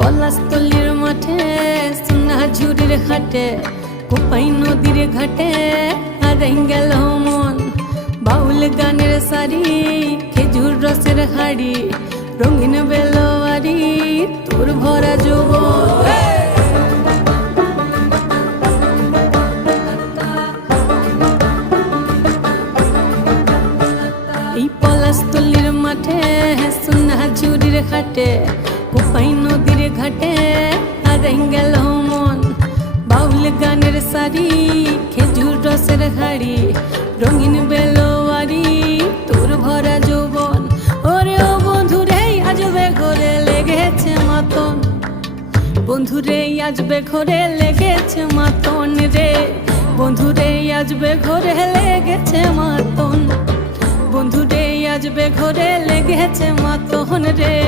পলাশতলির মাঠে সোনা ঝুরির হাটে, কোপাই নদীর ঘাটে আর গেল মন। বাউল গানের শাড়ি খেজুর রসের হাড়ি, রঙিন বেলোয়ারি, তোর ভরা যৌবন। এই পলাশতলির মাঠে সোনা ঝুরির ঘাটে কোপাই আর গেল মন। বাউল গানের শাড়ি খেজুর রসের হাড়ি, রঙিন বেলোয়ারি, তোর ভরা যৌবন। ওরে ও বন্ধুরে আজবে ঘরে লেগেছে মাতন। বন্ধুরে আজবে ঘরে লেগেছে মাতন রে। বন্ধুরে আজবে ঘরে লেগেছে মাতন। বন্ধুরে আজবে ঘরে লেগেছে মাতন রে।